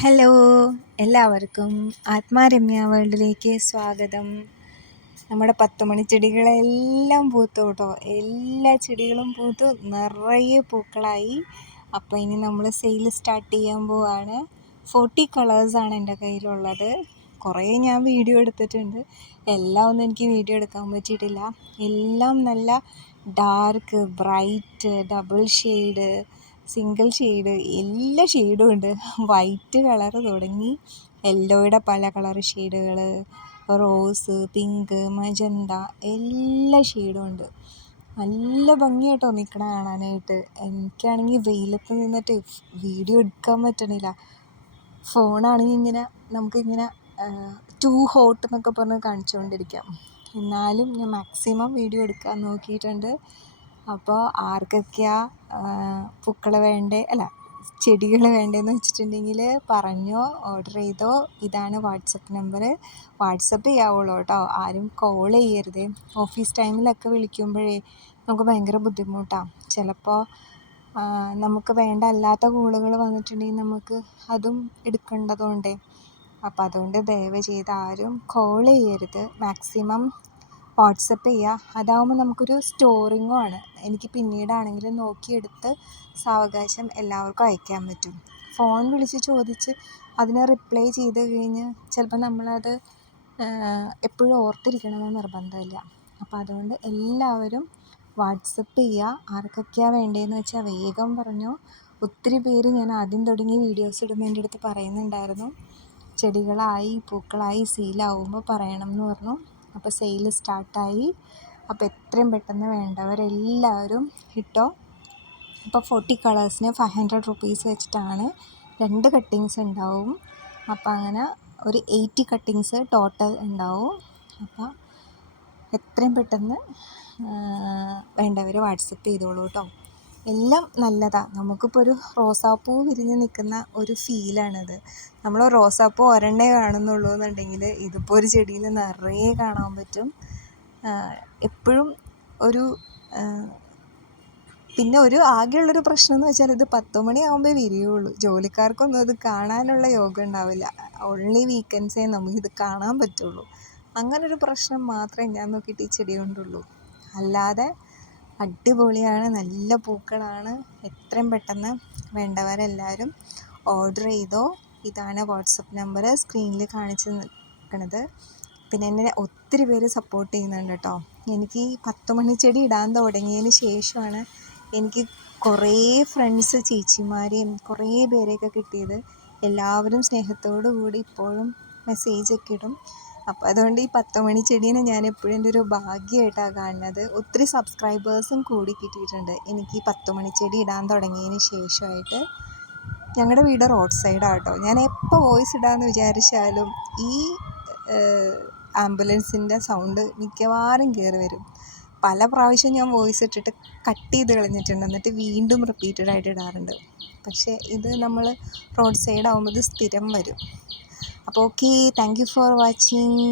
Hello, എല്ലാവർക്കും ആത്മാരമ്യ വേൾഡിലേക്ക് സ്വാഗതം. നമ്മുടെ 10 മണി ചെടികളെല്ലാം പൂത്തു കേട്ടോ. എല്ലാ ചെടികളും പൂത്തു നിറയെ പൂക്കളായി. അപ്പോൾ ഇനി നമ്മൾ സെയിൽ സ്റ്റാർട്ട് ചെയ്യാൻ പോവാണ്. 40 കളേഴ്സാണ് എൻ്റെ കയ്യിലുള്ളത്. കുറേ ഞാൻ വീഡിയോ എടുത്തിട്ടുണ്ട്. എല്ലാം ഒന്നും എനിക്ക് വീഡിയോ എടുക്കാൻ പറ്റിയിട്ടില്ല. എല്ലാം നല്ല dark, bright, double shade, single shade, എല്ലാ ഷെയ്ഡും ഉണ്ട്. വൈറ്റ് കളർ തുടങ്ങി യെല്ലോയുടെ പല കളർ ഷെയ്ഡുകൾ, റോസ്, പിങ്ക്, മജന്ത, എല്ലാ ഷെയ്ഡും ഉണ്ട്. നല്ല ഭംഗിയായിട്ടോ നിൽക്കണ കാണാനായിട്ട്. എനിക്കാണെങ്കിൽ വെയിലത്ത് നിന്നിട്ട് വീഡിയോ എടുക്കാൻ പറ്റണില്ല. ഫോണാണെങ്കിൽ ഇങ്ങനെ നമുക്കിങ്ങനെ ടു ഹോട്ട് എന്നൊക്കെ പറഞ്ഞ് കാണിച്ചുകൊണ്ടിരിക്കാം. എന്നാലും ഞാൻ മാക്സിമം വീഡിയോ എടുക്കാൻ നോക്കിയിട്ടുണ്ട്. അപ്പോൾ ആർക്കൊക്കെയാണ് പൂക്കൾ ചെടികൾ വേണ്ടതെന്ന് വെച്ചിട്ടുണ്ടെങ്കിൽ പറഞ്ഞോ, ഓർഡർ ചെയ്തോ. ഇതാണ് വാട്സപ്പ് നമ്പർ. വാട്സപ്പ് ചെയ്യാവുള്ളൂ കേട്ടോ, ആരും കോൾ ചെയ്യരുത്. ഓഫീസ് ടൈമിലൊക്കെ വിളിക്കുമ്പോഴേ നമുക്ക് ഭയങ്കര ബുദ്ധിമുട്ടാണ്. ചിലപ്പോൾ നമുക്ക് അല്ലാത്ത കോളുകൾ വന്നിട്ടുണ്ടെങ്കിൽ നമുക്ക് അതും എടുക്കേണ്ടതുകൊണ്ട്. അപ്പോൾ അതുകൊണ്ട് ദയവ് ചെയ്ത് ആരും കോൾ ചെയ്യരുത്. മാക്സിമം വാട്സപ്പ് ചെയ്യുക. അതാവുമ്പോൾ നമുക്കൊരു സ്റ്റോറിങ്ങും ആണ്. എനിക്ക് പിന്നീടാണെങ്കിലും നോക്കിയെടുത്ത് സാവകാശം എല്ലാവർക്കും അയക്കാൻ പറ്റും. ഫോൺ വിളിച്ച് ചോദിച്ച് അതിന് റിപ്ലൈ ചെയ്ത് കഴിഞ്ഞ് ചിലപ്പോൾ നമ്മളത് എപ്പോഴും ഓർത്തിരിക്കണമെന്ന് നിർബന്ധമില്ല. അപ്പോൾ അതുകൊണ്ട് എല്ലാവരും വാട്സപ്പ് ചെയ്യുക. ആർക്കൊക്കെയാണ് വേണ്ടതെന്ന് വെച്ചാൽ വേഗം പറഞ്ഞോ. ഒത്തിരി പേര് ഞാൻ ആദ്യം തുടങ്ങി വീഡിയോസ് ഇടുമ്പോൾ എൻ്റെ അടുത്ത് പറയുന്നുണ്ടായിരുന്നു, ചെടികളായി പൂക്കളായി സെയിലാവുമ്പോൾ പറയണം എന്ന് പറഞ്ഞു. അപ്പോൾ സെയിൽ സ്റ്റാർട്ടായി. അപ്പോൾ എത്രയും പെട്ടെന്ന് വേണ്ടവരെല്ലാവരും ഇട്ടോ. അപ്പോൾ 40 കളേഴ്സിന് 500 റുപ്പീസ് വെച്ചിട്ടാണ് 2 കട്ടിങ്സ് ഉണ്ടാവും. അപ്പോൾ അങ്ങനെ ഒരു 80 കട്ടിങ്സ് ടോട്ടൽ ഉണ്ടാവും. അപ്പോൾ എത്രയും പെട്ടെന്ന് വേണ്ടവർ വാട്സപ്പ് ചെയ്തോളൂ കേട്ടോ. എല്ലാം നല്ലതാണ്. നമുക്കിപ്പോൾ ഒരു റോസാപ്പൂ വിരിഞ്ഞ് നിൽക്കുന്ന ഒരു ഫീലാണത്. നമ്മൾ റോസാപ്പൂ ഒരെണ്ണേ കാണുന്നുള്ളൂ എന്നുണ്ടെങ്കിൽ ഇതിപ്പോൾ ഒരു ചെടിയിൽ നിറയെ കാണാൻ പറ്റും. എപ്പോഴും ഒരു പിന്നെ ആകെയുള്ളൊരു പ്രശ്നം എന്ന് വെച്ചാൽ ഇത് 10 മണിയാകുമ്പോൾ വിരിയുള്ളൂ. ജോലിക്കാർക്കൊന്നും ഇത് കാണാനുള്ള യോഗം ഉണ്ടാവില്ല. ഓൺലി വീക്കെൻഡ്സേ നമുക്കിത് കാണാൻ പറ്റുള്ളൂ. അങ്ങനൊരു പ്രശ്നം മാത്രമേ ഞാൻ നോക്കിയിട്ട് ഈ ചെടി കൊണ്ടുള്ളൂ. അല്ലാതെ അടിപൊളിയാണ്, നല്ല പൂക്കളാണ്. എത്രയും പെട്ടെന്ന് വേണ്ടവരെല്ലാവരും ഓർഡർ ചെയ്തോ. ഇതാണ് വാട്സപ്പ് നമ്പർ സ്ക്രീനിൽ കാണിച്ച് നിൽക്കുന്നത്. പിന്നെ എന്നെ ഒത്തിരി പേര് സപ്പോർട്ട് ചെയ്യുന്നുണ്ട് കേട്ടോ. എനിക്ക് 10 മണി ചെടി ഇടാൻ തുടങ്ങിയതിന് ശേഷമാണ് എനിക്ക് കുറേ ഫ്രണ്ട്സ്, ചേച്ചിമാരെയും കുറേ പേരെയൊക്കെ കിട്ടിയത്. എല്ലാവരും സ്നേഹത്തോടു കൂടി ഇപ്പോഴും മെസ്സേജൊക്കെ ഇടും. അപ്പോൾ അതുകൊണ്ട് ഈ 10 മണി ചെടീനെ ഞാൻ എപ്പോഴും എൻ്റെ ഒരു ഭാഗ്യമായിട്ടാണ് കാണുന്നത്. ഒത്തിരി സബ്സ്ക്രൈബേഴ്സും കൂടി കിട്ടിയിട്ടുണ്ട് എനിക്ക് ഈ 10 മണി ചെടി ഇടാൻ തുടങ്ങിയതിന് ശേഷമായിട്ട്. ഞങ്ങളുടെ വീട് റോഡ് സൈഡാണ് കേട്ടോ. ഞാൻ എപ്പോൾ വോയിസ് ഇടാമെന്ന് വിചാരിച്ചാലും ഈ ആംബുലൻസിൻ്റെ സൗണ്ട് മിക്കവാറും കയറി വരും. പല പ്രാവശ്യം ഞാൻ വോയിസ് ഇട്ടിട്ട് കട്ട് ചെയ്ത് കളഞ്ഞിട്ടുണ്ട്. എന്നിട്ട് വീണ്ടും റിപ്പീറ്റഡായിട്ട് ഇടാറുണ്ട്. പക്ഷേ ഇത് നമ്മൾ റോഡ് സൈഡ് ആകുമ്പോൾ ഇത് സ്ഥിരം വരും. അപ്പോൾ okay, thank you for watching.